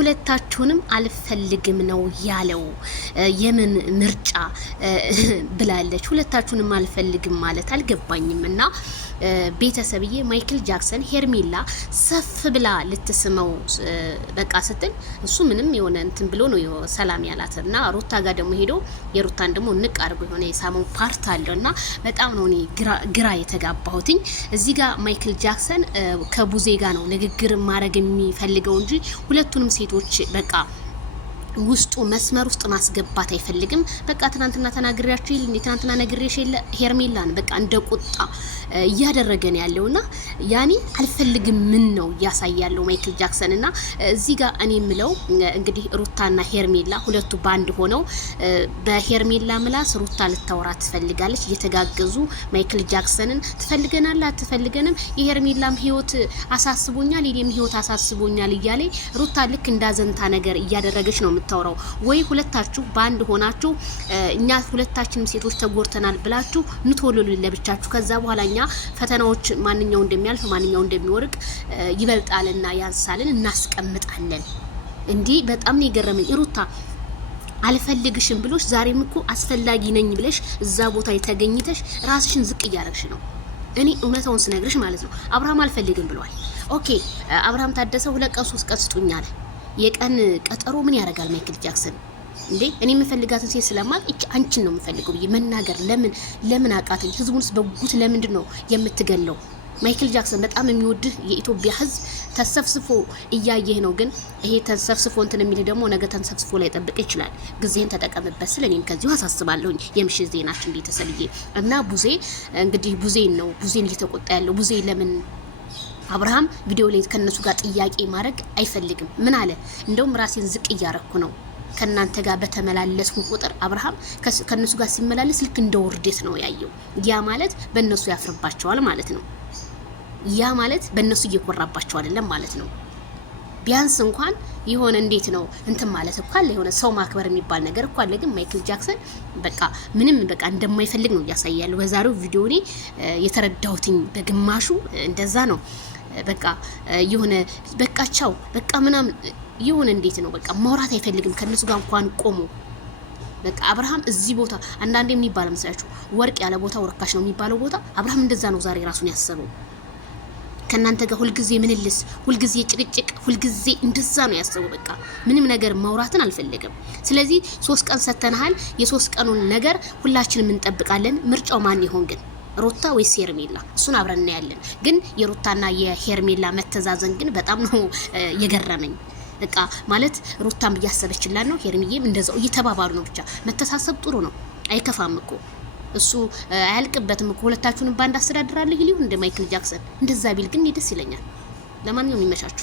ሁለታችሁንም አልፈልግም ነው ያለው። የምን ምርጫ ብላለች። ሁለታችሁንም አልፈልግም ማለት አልገባኝም። እና ቤተሰብዬ ማይክል ጃክሰን ሄርሜላ ሰፍ ብላ ልትስመው በቃ ስትል እሱ ምንም የሆነ እንትን ብሎ ነው ሰላም ያላት እና ሩታ ጋር ደግሞ ሄዶ የሩታን ደግሞ ንቅ አድርጎ የሆነ የሳመው ፓርት አለው እና በጣም ነው እኔ ግራ የተጋባሁትኝ። እዚህ ጋር ማይክል ጃክሰን ከቡዜ ጋር ነው ንግግር ማድረግ የሚፈልገው እንጂ ሁለቱንም ሴቶች በቃ ውስጡ መስመር ውስጥ ማስገባት አይፈልግም። በቃ ትናንትና ተናግሬያችሁ ትናንትና ነግሬሽ የለ ሄርሜላን በቃ እንደ ቁጣ እያደረገን ያለውና ያኔ አልፈልግም ምን ነው ያሳያለው ማይክል ጃክሰን እና እዚህ ጋር እኔ የምለው እንግዲህ ሩታና ሄርሜላ ሁለቱ ባንድ ሆነው በሄርሜላ ምላስ ሩታ ልታወራ ትፈልጋለች። እየተጋገዙ ማይክል ጃክሰንን ትፈልገናል አትፈልገንም፣ የሄርሜላም ህይወት አሳስቦኛል፣ የኔም ህይወት አሳስቦኛል እያለ ሩታ ልክ እንዳዘንታ ነገር እያደረገች ነው የምታወራው። ወይ ሁለታችሁ ባንድ ሆናችሁ እኛ ሁለታችንም ሴቶች ተጎርተናል ብላችሁ ንቶሎሉ ለብቻችሁ ከዛ በኋላ እኛ ፈተናዎች ማንኛው እንደሚያልፍ ማንኛው እንደሚወርቅ ይበልጣልና ያንሳልን እናስቀምጣለን። እንዴ በጣም ነው የገረመኝ። ሩታ አልፈልግሽም ብሎሽ ዛሬም እኮ አስፈላጊ ነኝ ብለሽ እዛ ቦታ የተገኝተሽ ራስሽን ዝቅ እያረግሽ ነው። እኔ እውነታውን ስነግርሽ ማለት ነው አብርሃም አልፈልግም ብሏል። ኦኬ አብርሃም ታደሰ 2 ቀን 3 ቀን ስጡኛል። የቀን ቀጠሮ ምን ያደርጋል ማይክል ጃክሰን? እንዴ እኔ የምፈልጋትን ሴት ስለማቅ አንቺን ነው የምፈልገው ብዬ መናገር ለምን አቃተኝ? ህዝቡንስ በጉት ለምንድን ነው የምትገለው? ማይክል ጃክሰን በጣም የሚወድህ የኢትዮጵያ ህዝብ ተሰፍስፎ እያየህ ነው። ግን ይሄ ተሰፍስፎ እንትን የሚል ደግሞ ነገ ተሰፍስፎ ላይ ጠብቅ ይችላል። ጊዜን ተጠቀምበት ስለ እኔም ከዚሁ አሳስባለሁኝ። የምሽት ዜናችን ቤተሰብዬ እና ቡዜ እንግዲህ ቡዜን እየተቆጣ ያለው ቡዜ ለምን አብርሃም ቪዲዮ ላይ ከነሱ ጋር ጥያቄ ማድረግ አይፈልግም። ምን አለ? እንደውም ራሴን ዝቅ እያረኩ ነው ከናንተ ጋር በተመላለስኩ ቁጥር አብርሃም ከነሱ ጋር ሲመላለስ ልክ እንደ ውርደት ነው ያየው። ያ ማለት በእነሱ ያፍርባቸዋል ማለት ነው። ያ ማለት በእነሱ እየኮራባቸው አይደለም ማለት ነው። ቢያንስ እንኳን የሆነ እንዴት ነው እንትን ማለት እኮ አለ፣ የሆነ ሰው ማክበር የሚባል ነገር እኮ አለ። ግን ማይክል ጃክሰን በቃ ምንም በቃ እንደማይፈልግ ነው እያሳያለሁ። በዛሬው ቪዲዮ እኔ የተረዳሁትኝ በግማሹ እንደዛ ነው። በቃ የሆነ በቃ ቻው በቃ ምናምን የሆነ እንዴት ነው በቃ ማውራት አይፈልግም ከነሱ ጋር እንኳን ቆሞ በቃ አብርሃም እዚህ ቦታ አንዳንዴ ምን ይባላል መሰላችሁ? ወርቅ ያለ ቦታ ወርካሽ ነው የሚባለው ቦታ አብርሃም እንደዛ ነው ዛሬ ራሱን ያሰበው። ከናንተ ጋር ሁልጊዜ ምንልስ፣ ሁልጊዜ ጭቅጭቅ፣ ሁልጊዜ እንደዛ ነው ያሰበው። በቃ ምንም ነገር ማውራትን አልፈለገም። ስለዚህ 3 ቀን ሰተናል። የ3 ቀኑን ነገር ሁላችንም እንጠብቃለን። ምርጫው ማን ይሆን ግን ሩታ ወይስ ሄርሜላ? እሱን አብረን እናያለን። ግን የሩታና የሄርሜላ መተዛዘን ግን በጣም ነው የገረመኝ። በቃ ማለት ሩታም እያሰበችላት ነው፣ ሄርሜዬም እንደዛው እየተባባሉ ነው። ብቻ መተሳሰብ ጥሩ ነው፣ አይከፋም እኮ እሱ አያልቅበትም እኮ። ሁለታችሁንም ባንድ አስተዳድራለሁ ይሊው እንደ ማይክል ጃክሰን እንደዛ ቢል ግን ደስ ይለኛል። ለማንኛውም ይመቻችሁ።